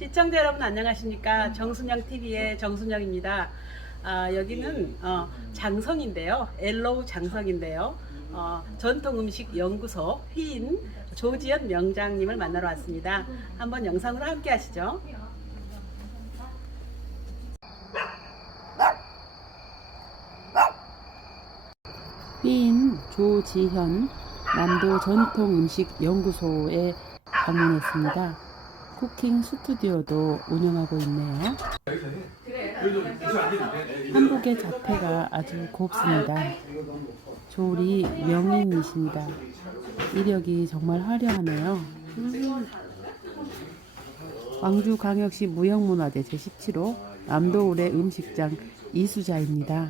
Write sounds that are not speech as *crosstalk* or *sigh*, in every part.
시청자 여러분 안녕하십니까 정순영 TV의 정순영입니다. 아, 여기는 어, 장성인데요, 엘로우 장성인데요. 어, 전통 음식 연구소 휘인 조지연 명장님을 만나러 왔습니다. 한번 영상으로 함께 하시죠. 휘인 조지현 남도 전통 음식 연구소에 방문했습니다. 쿠킹 스튜디오도 운영하고 있네요. 한국의 자태가 아주 곱습니다. 조리 명인이십니다. 이력이 정말 화려하네요. 음. 광주광역시 무형문화재 제17호 남도울의 음식장 이수자입니다.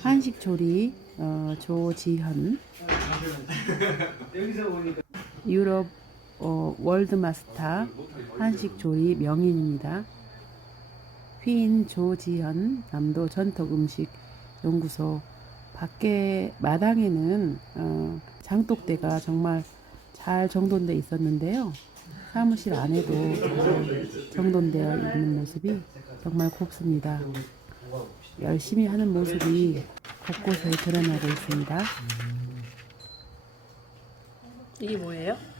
한식 조리 어, 조지현 *laughs* 유럽 어, 월드마스터 한식 조리 명인입니다. 휘인 조지현 남도 전통 음식 연구소 밖에 마당에는 어, 장독대가 정말 잘 정돈돼 있었는데요. 사무실 안에도 잘 정돈되어 있는 모습이 정말 곱습니다. 열심히 하는 모습이 곳곳에 드러나고 있습니다. 이게 뭐예요?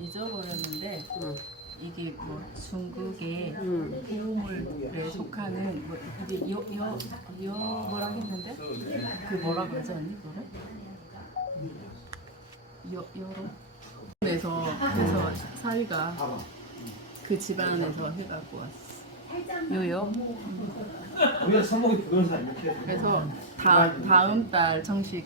잊어버렸는데 응. 이게 뭐 중국의 음. 보물에 속하는 뭐 이게 여여 여 뭐라 했는데 그 뭐라 그러지 않니 그거를 여 여로 그래서 그래서 사위가 그 집안에서 해갖고 왔어. 요요. 우리가 선목이 부동산 이렇게 해서 그래서 다 다음 달 정식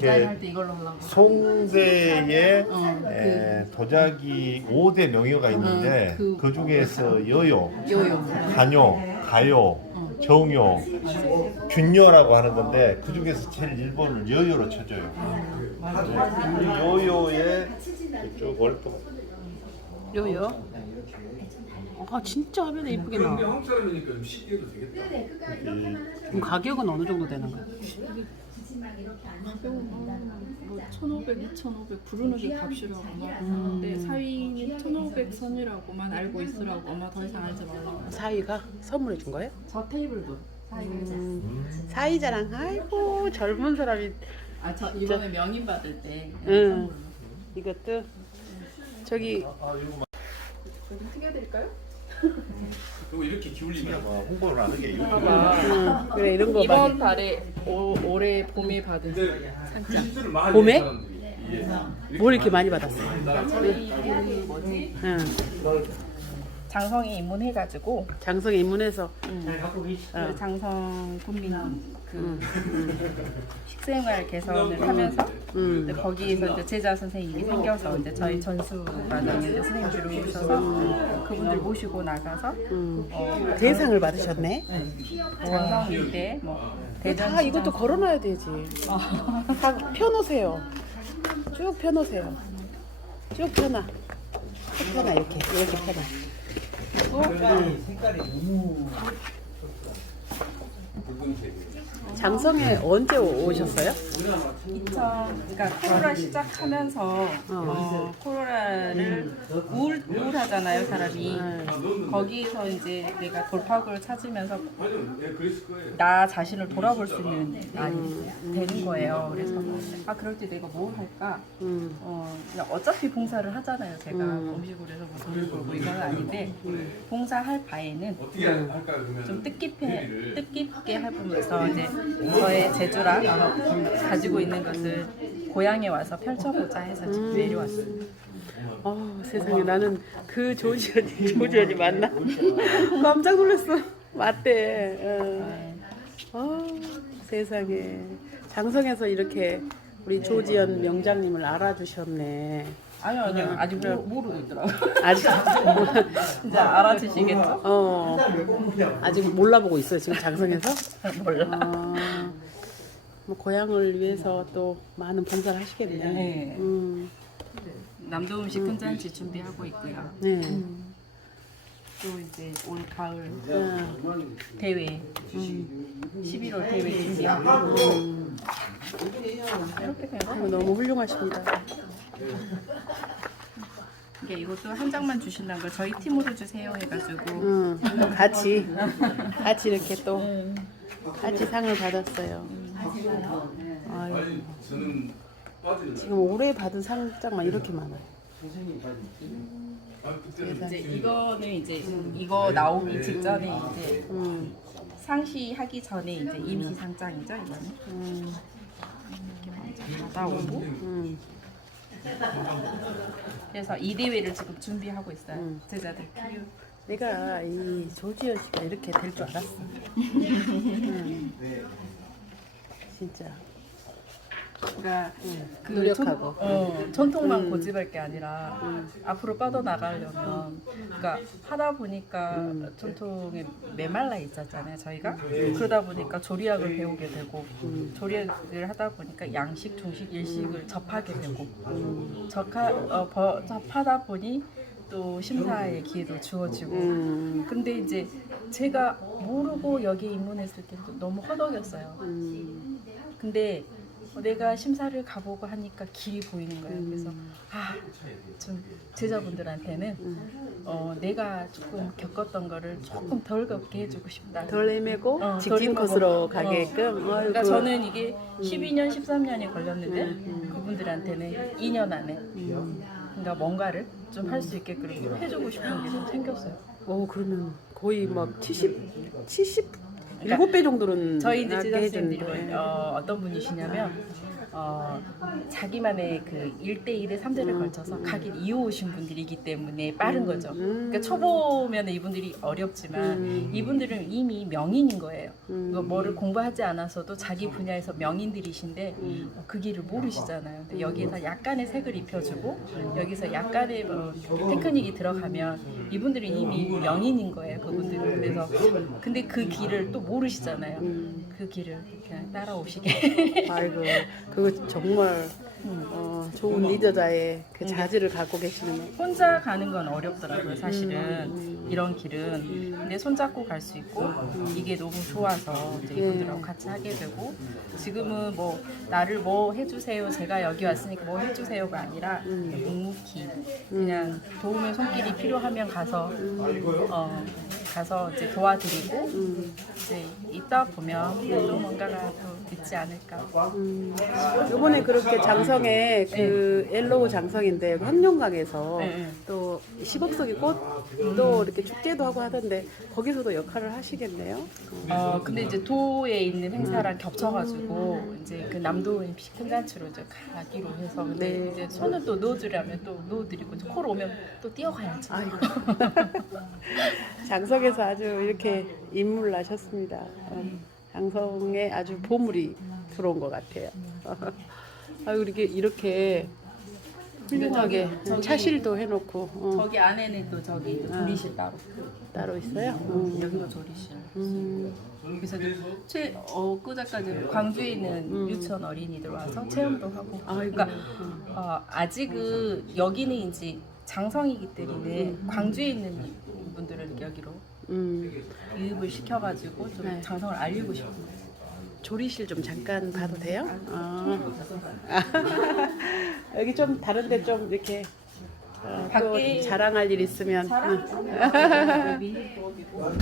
짤할 때 이걸로 하려고. 송대의 어, 그 에, 도자기 5대 명효가 있는데 어, 그- 그, 중에서 여요, 요요. 간요, 가요, 정요, 균요라고 하는 건데 그 중에서 제일 일본을 여요로 쳐줘요. 이 여요의 쭉 월동 요요. 아 진짜 화면에 이쁘게 나와. 한국 사람이니까 좀 쉽게도 되겠다. 그럼 가격은 어느 정도 되는 거야? 뭐 1,500, 2,500 부르는 게 값이라고 막 하는데 사위는 1,500 선이라고만 알고 있으라고 엄마 더 이상 알지 말라고. 사이가 선물해 준 거예요? 저 테이블도. 음, 사이 자랑 아이고 젊은 사람이 아 저 이번에 명인 받을 때. 응. 이것도 저기 좀 튀겨드릴까요? 그리고 이렇게 기울이면 뭐 홍보를 하는 게 유튜브 응, 그래 이런 거 이번 봐. 달에 올, 올해 봄에 받은 근데 글씨를 많이 봄에? 하는 사람들이. 이게 뭘 이렇게 많이 받았어? 저희 그 뭐지? 응. 장성이 입문해가지고. 장성에 입문해서. 그 장성 군민 그 식생활 개선을 하면서 음. 이제 거기에서 이제 제자 선생님이 생겨서 이제 저희 전수 과정에 이제 선생님들이 오셔서 그분들 모시고 나가서 음. 어, 대상을 받으셨네. 장성인데 뭐 대전 다 이것도 걸어놔야 되지. 다 펴놓으세요. 쭉 펴놓으세요. 쭉 펴놔. 쭉 펴놔 이렇게 이렇게 펴놔. 색깔이 너무. 장성에 언제 오- 오셨어요? 2000 그러니까 코로나 시작하면서 어, 코로나를 우울, 우울하잖아요 사람이 거기서 이제 내가 돌파구를 찾으면서 거예요. 나 자신을 돌아볼 수 있는 날이 되는 거예요. 그래서 아 그럴 때 내가 뭘 할까? 음. 어 그냥 어차피 봉사를 하잖아요. 제가 음식으로 해서 뭐 돈을 벌고 이건 아닌데 봉사할 바에는 어떻게 할까 그러면 좀 뜻깊게 뜻깊게 해보면서 이제 저의 재주랑 가지고 있는 것을 고향에 와서 펼쳐보자 해서 지금 내려왔어요. 어, 세상에 나는 그 조지현이 *laughs* 조지현이 맞나? *laughs* 깜짝 놀랐어. 맞대. 어. 어, 세상에 장성에서 이렇게 우리 조지현 명장님을 알아주셨네. 아니요 아니요 아직 모르, 모르고 있더라고요. 아직 *laughs* 이제 알아주시겠죠? 어 아직 몰라보고 있어요 지금 장성에서. *laughs* 몰라. 어, 뭐 고향을 위해서 또 많은 봉사를 하시겠네. 네. 음, 남도 음식 큰잔치 준비하고 있고요. 네. 또 이제 올 가을 어, 대회 11월 대회 준비하고 이렇게 그냥 아이고, 너무 훌륭하십니다. 이게 이것도 한 장만 주신다는 걸 저희 팀으로 주세요 해가지고. 응, 또 같이 같이 이렇게 또 같이 상을 받았어요. 아유, 아니 저는 빠지는 지금 올해 받은 상장만 이렇게 많아요. 아 그때는 이제 이거는 이제 이거 나오기 직전에 이제 음, 상시하기 전에 이제 임시 상장이죠 이거는. 음, 이렇게 먼저 받아오고. 음. 그래서 이 대회를 지금 준비하고 있어요 음. 제자들 내가 이 조지현 씨가 이렇게 될 줄 알았어. *laughs* 음. 진짜. 그러니까 그 노력하고. 전, 어, 전통만 음. 고집할 게 아니라 앞으로 뻗어나가려면 그러니까 하다 보니까 음. 전통에 메말라 있었잖아요 저희가. 그러다 보니까 조리학을 배우게 되고 음. 조리학을 하다 보니까 양식, 중식, 일식을 접하게 되고 음. 접하, 어, 버- 접하다 보니 또 심사의 기회도 주어지고. 음, 근데 이제 제가 모르고 여기에 입문했을 때도 너무 허덕였어요. 음, 근데 내가 심사를 가보고 하니까 길이 보이는 거예요. 그래서 아, 좀 제자분들한테는 어, 내가 조금 겪었던 거를 조금 덜 겪게 해주고 싶다. 덜 헤매고 어, 직진 덜 코스로 헤매고. 가게끔. 그러니까 어이구. 저는 이게 12년, 13년이 걸렸는데 그분들한테는 2년 안에 그러니까 뭔가를 좀 할 수 있게끔 해주고 싶은 게 좀 생겼어요. 오 그러면 거의 막 70, 70, 일곱 배 정도는 저희 이제 해주는데. 어, 어떤 분이시냐면 어, 자기만의 그 1대1에 3대를 걸쳐서 가길 이어오신 분들이기 때문에 빠른 거죠. 그러니까 초보면 이분들이 어렵지만 이분들은 이미 명인인 거예요. 음. 이거 뭐를 공부하지 않아서도 자기 분야에서 명인들이신데 어, 그 길을 모르시잖아요. 근데 여기에서 약간의 색을 입혀주고 여기서 약간의 뭐 테크닉이 들어가면 이분들은 이미 명인인 거예요. 그분들은 그래서 근데 그 길을 또 모르시잖아요. 그 길을 그냥 따라오시게. 아이고 그거 정말 어, 좋은 리더자의 그 자질을 갖고 계시는. 혼자 가는 건 어렵더라고요, 사실은. 이런 길은. 근데 손잡고 갈 수 있고, 이게 너무 좋아서 이제 이분들하고 같이 하게 되고, 지금은 뭐, 나를 뭐 해주세요, 제가 여기 왔으니까 뭐 해주세요가 아니라, 묵묵히, 그냥 도움의 손길이 필요하면 가서, 어, 가서 이제 도와드리고, 이제 있다 보면 또 뭔가가 또 있지 않을까. 음, 이번에 그렇게 장성에 그 엘로우 장성인데 한룡강에서 네, 네. 또 10억석이 꽃도 이렇게 축제도 하고 하던데 거기서도 역할을 하시겠네요. 어 근데 이제 도에 있는 행사랑 겹쳐가지고 이제 그 남도인 큰 잔치로 이제 가기로 해서 근데 네. 이제 손을 또 넣어주려면 또 넣어드리고 이제 콜 오면 또 뛰어가야죠. 아이고. *laughs* 장성에서 아주 이렇게 인물 나셨습니다. 어, 장성에 아주 보물이 들어온 것 같아요. *laughs* 아유 이렇게 이렇게 훌륭하게 저기- 저기- 차실도 해놓고 어, 저기 안에는 또 저기 조리실 따로 따로 있어요. 음, 여기도 조리실. 음, 그래서 최 엊그제까지 광주에 있는 유치원 어린이들 와서 체험도 하고. 아이고. 그러니까 어, 아직은 여기는 이제 장성이기 때문에 광주에 있는 분들은 여기로 음. 유입을 시켜가지고 좀 네. 장성을 알리고 싶은 거예요. 조리실 좀 잠깐 봐도 돼요? 아. *laughs* 여기 좀 다른데 좀 이렇게 어, 또 밖에- 자랑할 일 있으면. *laughs*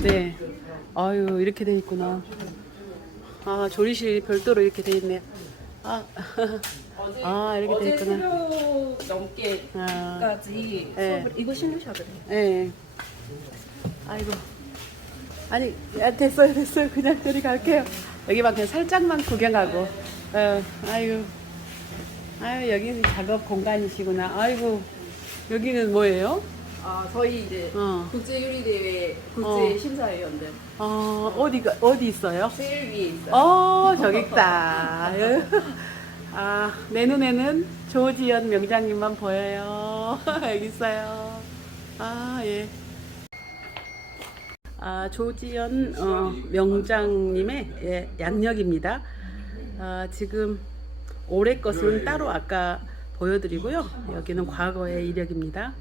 네. 아유 이렇게 돼 있구나. 아 조리실 별도로 이렇게 돼 있네요. 아, 어제, *laughs* 아, 이렇게 돼 어제 있구나. 새벽 넘게까지 아, 수업을 네. 이거 실루셔도 돼요. 네. 아이고. 아니 야, 됐어요 됐어요 그냥 저리 갈게요. 여기만 그냥 살짝만 구경하고. 어, 아유. 아유 여기는 작업 공간이시구나. 아이고 여기는 뭐예요? 아 저희 이제 어. 국제 요리 대회 국제 어. 심사위원들 어 어디가 어디 있어요? 제일 위에 있어요. 어 저기 있다. *laughs* 아내 눈에는 조지연 명장님만 보여요. *laughs* 여기 있어요. 아 예. 아 조지연 어, 명장님의 예, 양력입니다. 아, 지금 올해 것은 따로 아까 보여드리고요. 여기는 과거의 이력입니다.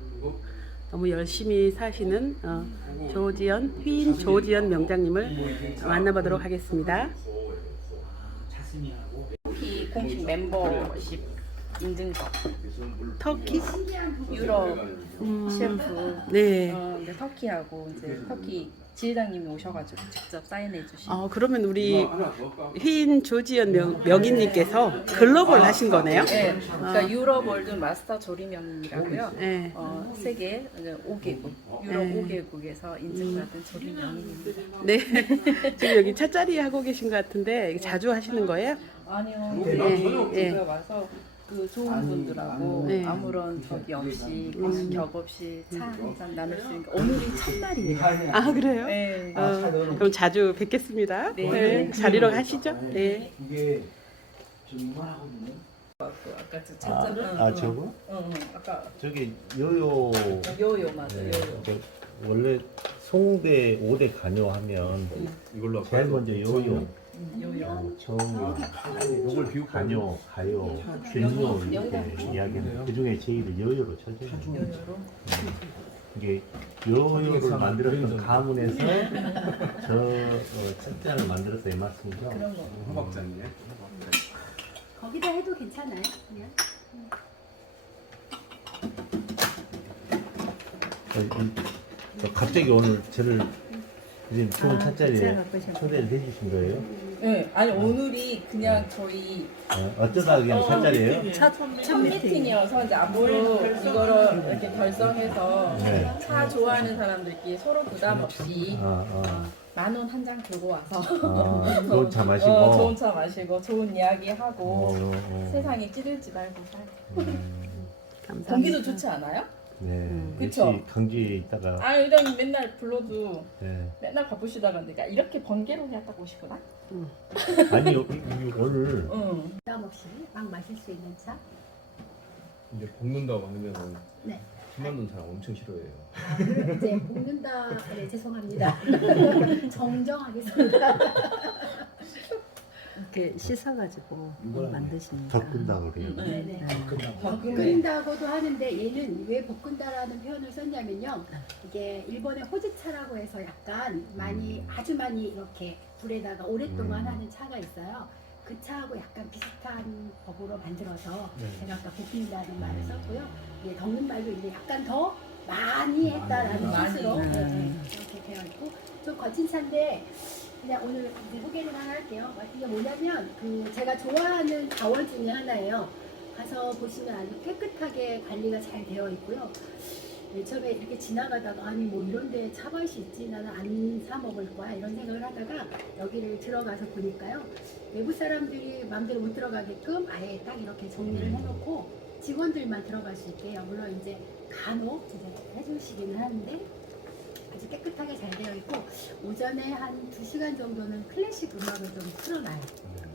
너무 열심히 사시는 어, 조지연 휘인 조지연 명장님을 만나보도록 하겠습니다. 피 공식 멤버십 인증서 터키? 유럽 음. 셰프 네. 어, 근데 터키하고 이제 터키 지회장님이 오셔가지고 직접 사인해 주신 어, 그러면 우리? 휘인 조지연 명, 명인님께서 글로벌 하신 거네요? 네, 그러니까 유럽 월드 마스터 조리명인이라고요. 네. 어, 세계 5개국, 유럽 네. 5개국에서 인증받은 조리명인입니다. 네. *laughs* 지금 여기 찻자리 하고 계신 것 같은데 자주 하시는 거예요? 아니요, 네, 네, 네. 제가 와서 그 좋은 분들하고 네. 아무런 적이 없이 그냥 격 없이 차 한 잔 나눌 수 있는 게 오늘이 첫날이에요. 아 그래요? 네. 어, 그럼 자주 뵙겠습니다. 네. 네. 자리로 가시죠. 네. 이게 좀 이만하거든요. 아까 저 찻잔. 아 저거? 응, 응. 아까 저기 요요 요요 맞아, 네, 요요. 저 원래 송대 5대 간요 하면 이걸로 제일 먼저 요요 음, 요요. 정요 이걸 비우고 간요 가요 균요 이렇게 이야기하는 그 중에 제일을 요요로 쳐줘요 요요로. 이게 요요를 만들었던 가문에서 *laughs* 저 어, 찻잔을 만들었어요 맞습니까? 그런 거. 호박잔이네. 거기다 해도 괜찮아요. 그냥. 어, 이- 저 갑자기 오늘 저를 이제 좋은 찻자리에 초대를 해주신 거예요? 네, 아니 오늘이 그냥 저희 어, 어쩌다 그냥 찻자리예요? 첫, 첫 미팅이어서 이제 앞으로 이거를 이렇게 결성해서 네. 차 좋아하는 사람들끼리 서로 부담 없이 아, 아, 만 원 한 장 들고 와서 아, *laughs* 좋은 차 마시고. 어, 좋은 차 마시고 좋은 이야기 하고 어, 어. 세상이 찌들지 말고 살고 음, 감사합니다. 공기도 좋지 않아요? 네. 그쵸? 역시 강주에 있다가 아 일단 맨날 불러도 네. 맨날 바쁘시다가 내가 이렇게 번개로 갔다 오시구나. *laughs* 아니 요- 이- 이- 오늘 응. 부담 없이 막 마실 수 있는 차. 이제 볶는다고 하면은 네. 피 만든 사람 엄청 싫어해요. 아, 이제 볶는다. 네, 죄송합니다. *laughs* 정정하겠습니다. *laughs* 이렇게 씻어가지고 만드시는 덕분다 그래요. 네, 네. 덕분에 볶는다고도 하는데 얘는 왜 볶은다라는 표현을 썼냐면요. 이게 일본의 호주차라고 해서 약간 많이 아주 많이 이렇게 불에다가 오랫동안 음. 하는 차가 있어요. 그 차하고 약간 비슷한 법으로 만들어서 네. 제가 아까 볶는다는 말을 썼고요. 예, 덮는 말도 이제 약간 더 많이 했다라는 많이. 뜻으로 많이. 네, 네, 이렇게 되어 있고 좀 거친 차인데 그냥 오늘 이제 소개를 하나 할게요. 이게 뭐냐면 그 제가 좋아하는 가원 중에 하나예요. 가서 보시면 아주 깨끗하게 관리가 잘 되어 있고요. 맨 처음에 이렇게 지나가다가 아니 뭐 이런 데 차밭이 있지 나는 안 사 먹을 거야 이런 생각을 하다가 여기를 들어가서 보니까요. 외부 사람들이 마음대로 못 들어가게끔 아예 딱 이렇게 정리를 해놓고 직원들만 들어갈 수 있게요. 물론 이제 간혹 이제 해주시기는 하는데 아주 깨끗하게 잘 되어 있고 오전에 한 2시간 정도는 클래식 음악을 좀 틀어놔요.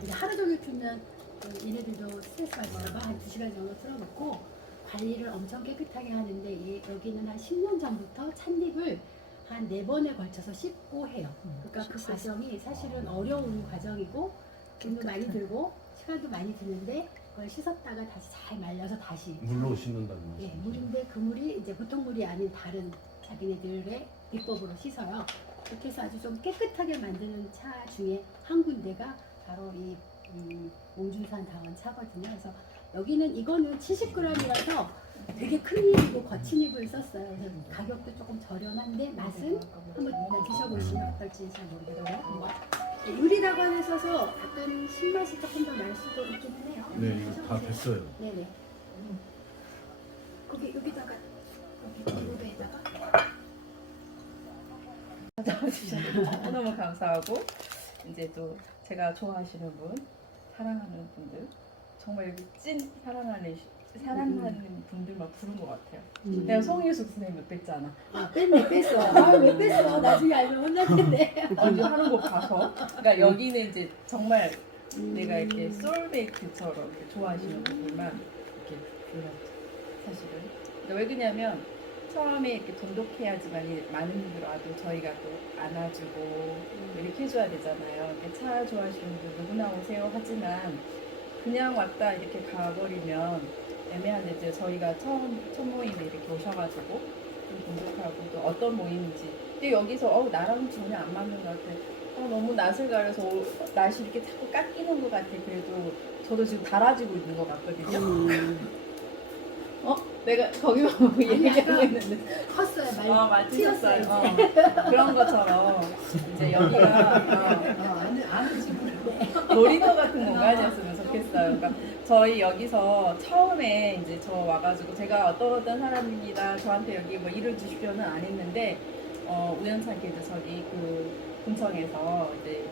이제 하루 종일 틀면 그 얘네들도 스트레스 받을까봐 한 2시간 정도 틀어놓고 관리를 엄청 깨끗하게 하는데 이- 여기는 한 10년 전부터 찻잎을 한 네 번에 걸쳐서 씻고 해요. 그러니까 그 과정이 사실은 어려운 과정이고 돈도 많이 들고 시간도 많이 드는데 그걸 씻었다가 다시 잘 말려서 다시 물로 씻는다는 예, 말씀. 물인데 그 물이 이제 보통 물이 아닌 다른 자기네들의 비법으로 씻어요. 그렇게 해서 아주 좀 깨끗하게 만드는 차 중에 한 군데가 바로 이 음, 몽준산 다원 차거든요. 그래서 여기는 이거는 70g이라서 되게 큰 잎이고 거친 잎을 썼어요. 그래서 가격도 조금 저렴한데 맛은 한번 일단 드셔보시면 어떨지 잘 모르겠어요. 네, 유리라고 안에 써서 약간 신맛이 조금 더 날 수도 있기는 해요. 네, 이거 다 됐어요. 네네. 거기 여기다가 여기 무대에다가 *laughs* 너무 감사하고 이제 또 제가 좋아하시는 분, 사랑하는 분들 정말 여기 찐 사랑하는 사랑하는 분들만 부른 것 같아요. 내가 송혜숙 선생님 몇 뺐잖아. 아 뺐네 뺐어. 아 왜 뺐어? 나중에 알면 혼날 텐데. *laughs* 언제 하는 거 봐서. 그러니까 여기는 이제 정말 내가 이렇게 소울메이트처럼 이렇게 좋아하시는 분들만 이렇게 불렀죠. 사실은. 근데 왜 그러냐면 처음에 이렇게 돈독해야지만 많은 분들 와도 저희가 또 안아주고 이렇게 해줘야 되잖아요. 이렇게 차 좋아하시는 분들 누구나 오세요 하지만 그냥 왔다 이렇게 가버리면 애매한데 이제 저희가 처음 첫 모임에 이렇게 오셔가지고 좀 돈독하고 또 어떤 모임인지 근데 여기서 어 나랑 전혀 안 맞는 것 같아 어, 너무 낯을 가려서 오- 낯이 이렇게 자꾸 깎이는 것 같아 그래도 저도 지금 달아지고 있는 것 같거든요. 음. 어? 내가 거기만 보고 얘기하고 있는데 컸어요. 말 어, 말 튀었어요. 튀었어요. 어, 그런 것처럼 이제 여기가 어, 아는 아는 친구인데. 놀이터 같은 공간이었으면 좋겠어요. 그러니까 저희 여기서 처음에 이제 저 와가지고 제가 어떤 어떤 사람입니다. 저한테 여기 뭐 일을 주십시오는 안 했는데 어, 우연찮게 이제 저기 그 군청에서 이제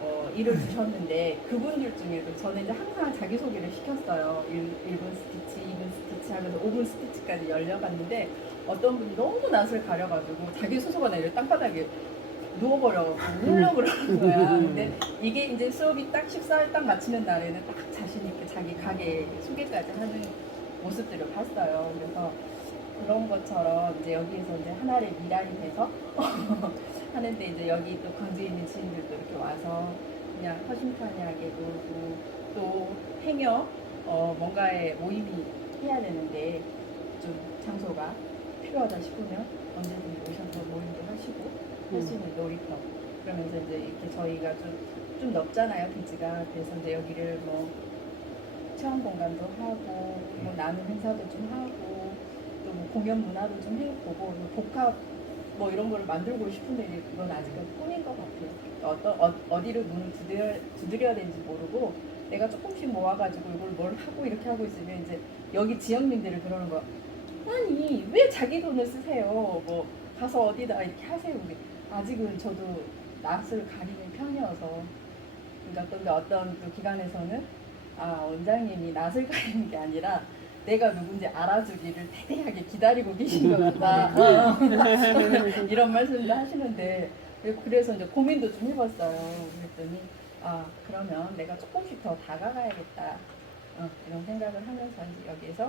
어, 일을 주셨는데 그분들 중에도 저는 이제 항상 자기소개를 시켰어요. 1, 1분 스티치, 2분 스티치 하면서 5분 스티치까지 열려갔는데 어떤 분이 너무 낯을 가려가지고 자기 수소가 내려 땅바닥에 누워버려갖고 그러는 거야. 근데 이게 이제 수업이 딱 식사를 딱 마치는 날에는 딱 자신있게 자기 가게 소개까지 하는 모습들을 봤어요. 그래서 그런 것처럼 이제 여기에서 이제 하나의 미랄이 돼서 *laughs* 하는데 이제 여기 또 광주에 있는 지인들도 이렇게 와서 그냥 허심탄회하게 놀고 또 행여 어 뭔가에 모임이 해야 되는데 좀 장소가 필요하다 싶으면 언제든지 오셔서 모임도 하시고 할 수 있는 놀이터. 그러면서 이제 이렇게 저희가 좀, 좀 넓잖아요 기지가. 그래서 이제 여기를 뭐 체험 공간도 하고 뭐 나눔 행사도 좀 하고 또 뭐 공연 문화도 좀 해보고 뭐 복합 뭐 이런 거를 만들고 싶은데 이제 그건 아직은 꿈인 것 같아요. 어떤 어, 어디를 문을 두드려, 두드려야 되는지 모르고 내가 조금씩 모아가지고 이걸 뭘 하고 이렇게 하고 있으면 이제 여기 지역민들을 그러는 거야. 아니 왜 자기 돈을 쓰세요? 뭐 가서 어디다 이렇게 하세요. 아직은 저도 낯을 가리는 편이어서 그러니까 또 어떤 또 기관에서는 아 원장님이 낯을 가리는 게 아니라 내가 누군지 알아주기를 대대하게 기다리고 계신 것 같다. 어. 이런 말씀도 하시는데 그래서 이제 고민도 좀 해봤어요. 그랬더니 아 그러면 내가 조금씩 더 다가가야겠다. 어, 이런 생각을 하면서 이제 여기에서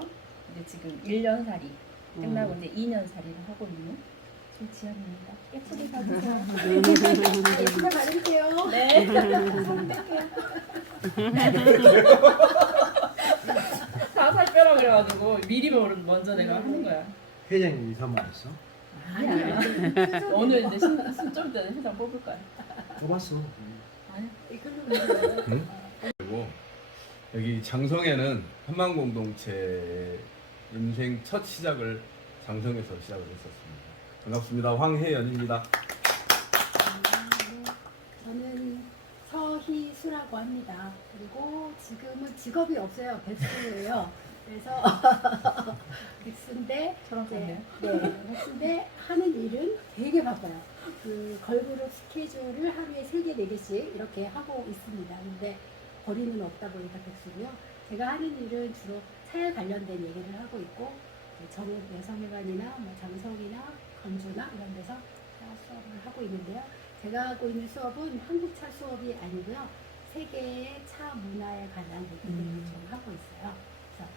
이제 지금 1년 살이 끝나고 이제 2년 살이를 하고 있는 조지현입니다. 예쁘게 봐주세요. *laughs* 예쁘게 받으세요. 네. *laughs* 다 살 빼라 그래가지고 미리 모른 먼저 내가 하는 거야. 회장님이 선물했어? 아니야. 오늘 이제 신, 신, 좀 전에 신상 뽑을 거야. 뽑았어. 그리고 여기 장성에는 한만 공동체 인생 첫 시작을 장성에서 시작을 했었습니다. 반갑습니다. 황혜연입니다. 저는 서희수라고 합니다. 그리고 지금은 직업이 없어요. 백수예요. 그래서 *laughs* 백수인데 저랑 네, 같네요. 네, 백수인데 하는 일은 되게 바빠요. 그 걸그룹 스케줄을 하루에 세 개, 네 개씩 이렇게 하고 있습니다. 근데 거리는 없다 보니까 백수고요. 제가 하는 일은 주로 사회 관련된 얘기를 하고 있고 정읍 여성회관이나 뭐 장성이나 건주나 이런 데서 수업을 하고 있는데요. 제가 하고 있는 수업은 한국차 수업이 아니고요. 세계의 차 문화에 관한 얘기를 음. 좀 하고 있어요. 그래서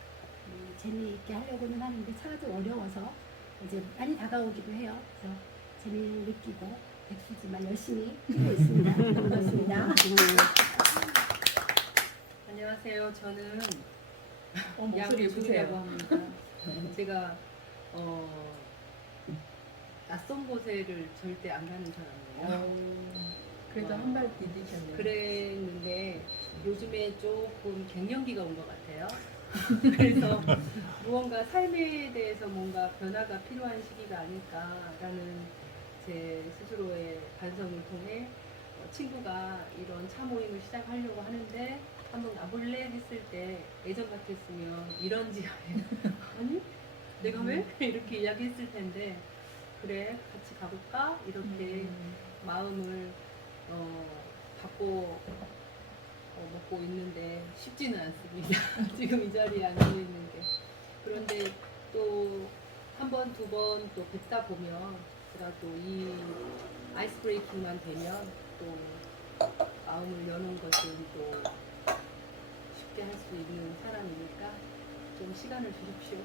음, 재미있게 하려고는 하는데 차가 좀 어려워서 이제 많이 다가오기도 해요. 그래서 재미를 느끼고 백수지만 열심히 하고 있습니다. *laughs* 반갑습니다. 안녕하세요. 저는 어, 목소리 예쁘세요. 합니다. 제가 어, 낯선 곳에를 절대 안 가는 사람이에요. 어, 그래도 한 발 디디셨네요. 그랬는데 요즘에 조금 갱년기가 온 것 같아요. *laughs* 그래서 무언가 삶에 대해서 뭔가 변화가 필요한 시기가 아닐까라는 제 스스로의 반성을 통해 어, 친구가 이런 차 모임을 시작하려고 하는데 한번 가볼래 했을 때 예전 같았으면 이런지 *laughs* 아니? 내가 왜 이렇게 이야기했을 텐데 그래 같이 가볼까? 이렇게 마음을 어, 바꿔 어, 먹고 있는데 쉽지는 않습니다. *laughs* 지금 이 자리에 앉아 있는 게. 그런데 또 한 번 두 번 또 뵙다 보면 제가 또이 아이스 브레이킹만 되면 또 마음을 여는 것은 또 쉽게 할 수 있는 사람이니까 좀 시간을 주십시오.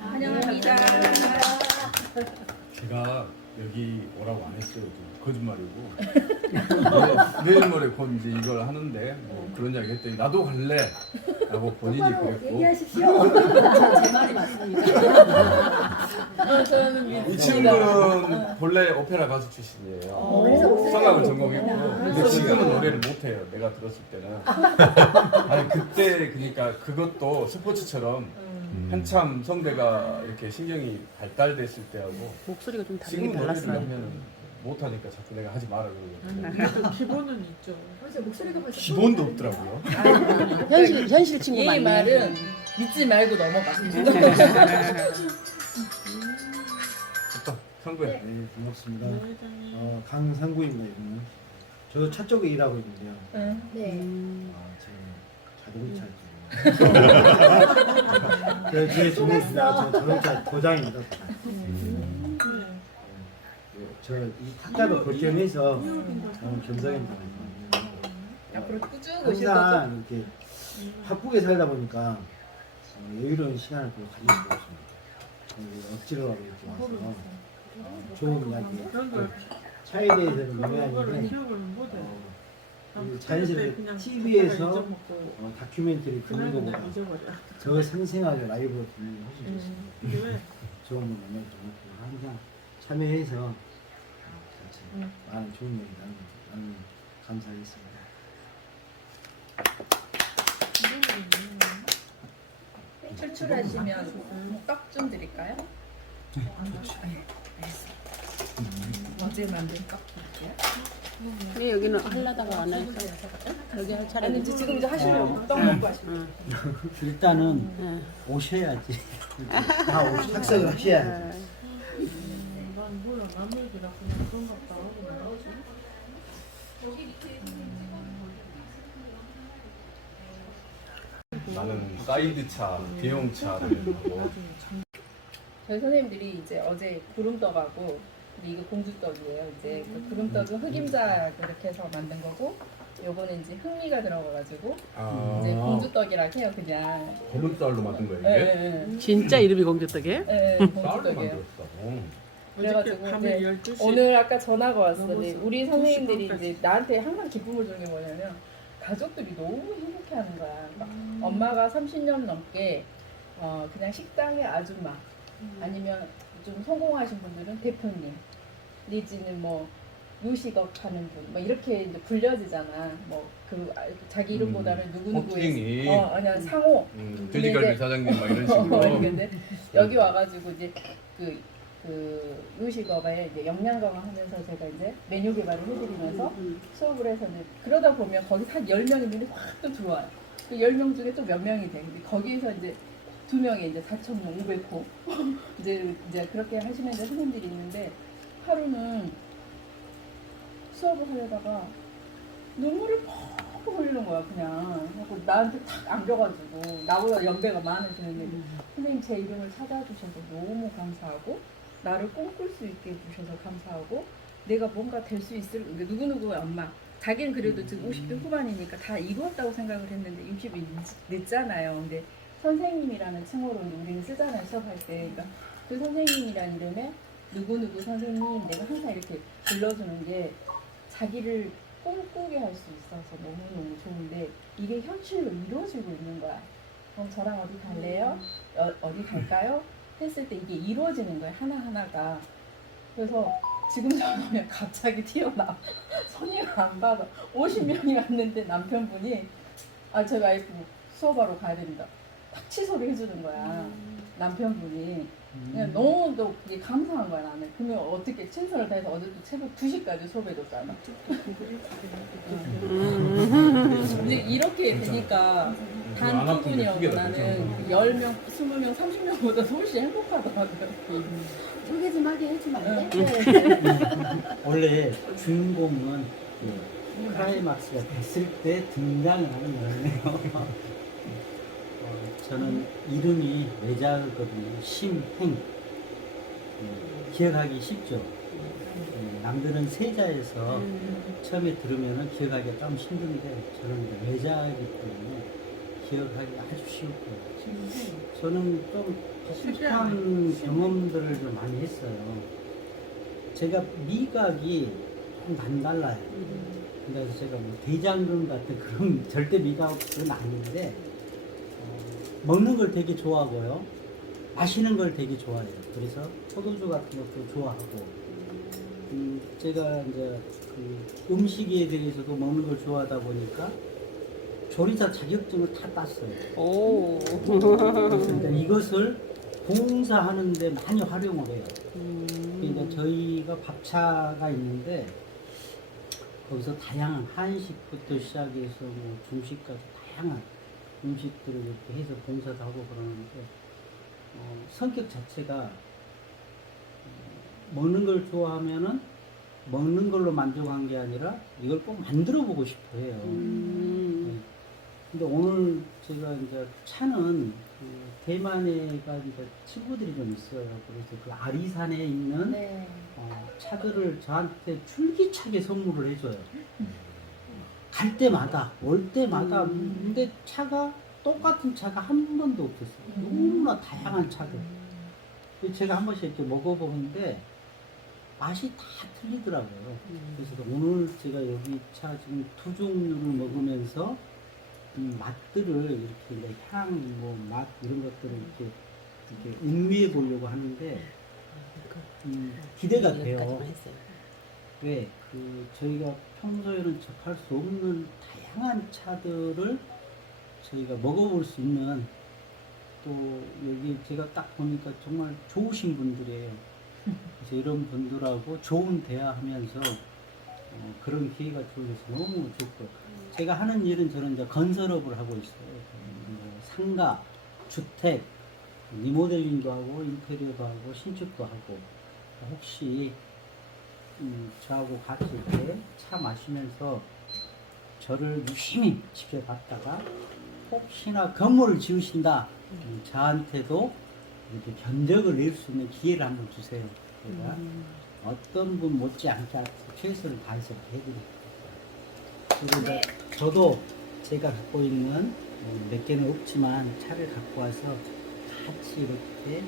환영합니다. 제가 여기 오라고 안 했어요. 좀 거짓말이고 내일 모레 곧 이제 이걸 하는데 뭐 그런 이야기 했더니 나도 갈래 라고 본인이 똑바로 그랬고 얘기하십시오. 제 말이 맞습니다. *laughs* 어, 저는 이. 친구는 본래 오페라 가수 출신이에요. 어, 그래서 목소리가 성악을. 전공했고 근데 그래서 지금은 노래를 못해요. 내가 들었을 때는 *laughs* 아니 그때 그러니까 그것도 스포츠처럼 음. 한참 성대가 이렇게 신경이 발달됐을 때하고 목소리가 좀 지금 노래를 달랐어요. 하면 못하니까 자꾸 내가 하지 마라 그러거든요. 기본은 있죠. 그래서 목소리가 벌써 기본도 없더라고요. 현실 현실 친구 이. 말은 믿지 말고 넘어가. *laughs* *laughs* 됐다. 성구야. 네, 반갑습니다. 어, 강상구입니다. 이분은. 저도 차 쪽에 일하고 있는데요. 네. 아, 저는 자동차 쪽. 제 전공입니다. 저 자동차 도장입니다. 음. 저이 타자도 결정해서 저는 겸사겸사 앞으로 꾸준히 오실 거죠? 항상 이렇게 바쁘게 살다 보니까 어, 여유로운 시간을 별로 가질 수가 없습니다. 어, 억지로 하고 이렇게 와서 좋은 이야기 또 차에 대해서는 명예하는데. 어, 이 자연스럽게 TV에서 어, 다큐멘터리 듣는 것보다. 더 생생하게 라이브로 듣는 게 훨씬 좋습니다. 좋은 분 만나서 고맙고 항상 참여해서 어, 같이 많은 좋은 얘기 나누는 나누는 감사하겠습니다. 출출하시면 떡 좀 드릴까요? 어제 만든 떡 드릴게요. 왜 여기는 하려다가 안 해서 여기 할 차례. 아니 이제 지금 이제 하시려고 떡 먹고 하시려고. 일단은 응. 오셔야지. *laughs* 다 오시, 착석을 하셔야지. 난 몰라 남들이라 그냥 그런 것 같다 하고 나가지. 나는 사이드차, 대용차를 하고 저희 선생님들이 이제 어제 구름떡하고 근데 이거 공주떡이에요. 이제 그 구름떡은 흑임자 그렇게 해서 만든 거고 요거는 이제 흑미가 들어가가지고 이제 공주떡이라 해요 그냥. 검은 쌀로 만든 거야 예, 이게? 예, 진짜 이름이 공주떡이에요? 예. 예, 쌀로 공주떡이에요. 만들었어. 그래가지고 밤에 이제 12시 오늘 아까 전화가 왔어. 너무 네, 수- 우리 두 선생님들이. 이제 나한테 항상 기쁨을 주는 게 뭐냐면 가족들이 너무 행복해하는 거야. 그러니까 엄마가 30년 넘게 어, 그냥 식당의 아줌마 아니면 좀 성공하신 분들은 대표님 내지는 뭐 요식업 하는 분, 뭐 이렇게 이제 불려지잖아. 뭐 그 자기 이름보다는 누구 누구의 호칭이. 어 아니야 상호 음, 근데 돼지갈비 이제- 사장님 막 이런 *laughs* 어, 식으로 근데 여기 와가지고 이제 그, 그 요식업에 이제 역량 강화하면서 제가 이제 메뉴 개발을 해드리면서 수업을 해서 이제 그러다 보면 거기서 한 10명이면 확또 들어와요. 그 10명 중에 또 몇 명이 돼. 근데 거기에서 이제 두 명이 이제 4,500호. *laughs* 이제, 이제 그렇게 하시는 이제 선생님들이 있는데 하루는 수업을 하려다가 눈물을 펑펑 흘리는 거야, 그냥. 그래서 나한테 탁 안겨가지고, 나보다 연배가 많으시는데, 선생님 제 이름을 찾아주셔서 너무 감사하고, 나를 꿈꿀 수 있게 해주셔서 감사하고, 내가 뭔가 될 수 있을, 누구누구의 엄마. 자기는 그래도 지금 50대 후반이니까 다 이루었다고 생각을 했는데 60이 늦잖아요. 근데 선생님이라는 칭호로 우리는 쓰잖아요, 수업할 때. 그러니까 그 선생님이라는 이름에 누구누구 선생님 내가 항상 이렇게 불러주는 게 자기를 꿈꾸게 할 수 있어서 너무너무 좋은데 이게 현실로 이루어지고 있는 거야. 그럼 저랑 어디 갈래요? 어, 어디 갈까요? 했을 때 이게 이루어지는 거야, 하나하나가. 그래서 지금 저러면 *laughs* 갑자기 튀어나와. *laughs* 손이가 안 받아. 50명이 왔는데 남편분이 아, 저희 와이프 수업하러 가야 됩니다. 탁 취소를 해주는 거야. 남편분이. 그냥 너무도 감사한 거야 나는. 그러면 어떻게 최선을 다해서 어제도 새벽 2시까지 수업해줬잖아. 이제 이렇게 되니까 단안두 아픈데 분이어도 크게 다 나는 10명, 20명, 30명보다 훨씬 행복하더라고요. 소개 좀 하게 해주면 안 돼? 원래 주인공은 그 클라이막스가 됐을 때 등장을 하는 거예요. 어, 저는 이름이 외자거든요. 심행. 음, 기억하기 쉽죠. 음, 남들은 세자에서 처음에 들으면 기억하기가 좀 힘든데 저는 외자이기 때문에 기억하기 아주 쉬울 거예요. 저는 좀 비슷한 경험들을 좀 많이 했어요. 제가 미각이 좀 남달라요. 그래서 제가 뭐 대장금 같은 그런 *laughs* 절대 미각은 아닌데 어, 먹는 걸 되게 좋아하고요. 마시는 걸 되게 좋아해요. 그래서 포도주 같은 것도 좋아하고 음, 제가 이제 그 음식에 대해서도 먹는 걸 좋아하다 보니까 조리사 자격증을 다 땄어요. 오. *laughs* 이것을 봉사하는데 많이 활용을 해요. 그러니까 저희가 밥차가 있는데 거기서 다양한 한식부터 시작해서 뭐 중식까지 다양한 음식들을 이렇게 해서 봉사도 하고 그러는데 어, 성격 자체가 어, 먹는 걸 좋아하면은 먹는 걸로 만족한 게 아니라 이걸 꼭 만들어 보고 싶어 해요. 네. 근데 오늘 제가 이제 차는 그 대만에가 이제 친구들이 좀 있어요. 그래서 그 아리산에 있는 네. 어, 차들을 저한테 줄기차게 선물을 해줘요. 갈 때마다, 올 때마다. 근데 차가 똑같은 차가 한 번도 없었어요. 너무나 다양한 차들. 그래서 제가 한 번씩 이렇게 먹어보는데 맛이 다 틀리더라고요. 그래서 오늘 제가 여기 차 지금 두 종류를 먹으면서 이 맛들을 이렇게 향, 뭐 맛 이런 것들을 이렇게 이렇게 음미해 보려고 하는데 음, 기대가 돼요. 왜? 그 저희가 평소에는 접할 수 없는 다양한 차들을 저희가 먹어볼 수 있는 또 여기 제가 딱 보니까 정말 좋으신 분들이에요. 그래서 이런 분들하고 좋은 대화하면서 어, 그런 기회가 주어져서 너무 좋고 제가 하는 일은 저는 이제 건설업을 하고 있어요. 뭐 상가, 주택, 리모델링도 하고 인테리어도 하고 신축도 하고 혹시 음, 저하고 같이 이렇게 차 마시면서 저를 유심히 지켜봤다가 혹시나 건물을 지으신다 음, 저한테도 이렇게 견적을 낼 수 있는 기회를 한번 주세요. 제가 어떤 분 못지않게 최선을 다해서 해드릴게요. 그리고 이제 저도 제가 갖고 있는 어, 몇 개는 없지만 차를 갖고 와서 같이 이렇게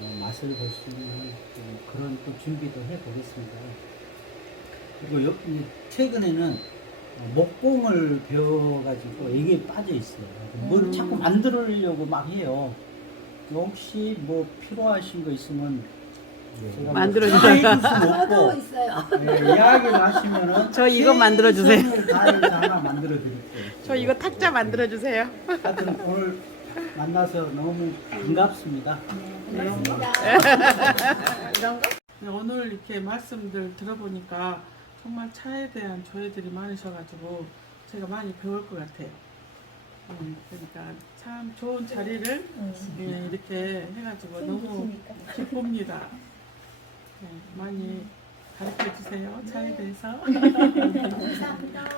어, 맛을 볼 수 있는 어, 그런 또 준비도 해보겠습니다. 그리고 요, 이 최근에는 어, 목공을 배워가지고 이게 빠져 있어요. 뭘 자꾸 만들려고 막 해요. 혹시 뭐 필요하신 거 있으면 제가 뭐 만들어 주세요. 해줄 수는 저도 없고 있어요. 네, 이야기를 하시면은 *laughs* 저 이거 만들어 주세요. 최선을 다해서 하나 만들어 드릴게요. *laughs* 저 이거 탁자 만들어 주세요. 하여튼 오늘 만나서 너무 반갑습니다. 네, 오늘 이렇게 말씀들 들어보니까 정말 차에 대한 조회들이 많으셔가지고 제가 많이 배울 것 같아요. 음, 그러니까 참 좋은 자리를 예, 이렇게 해가지고 너무 기쁩니다. 네, 많이 가르쳐 주세요 차에 대해서. *laughs* 감사합니다.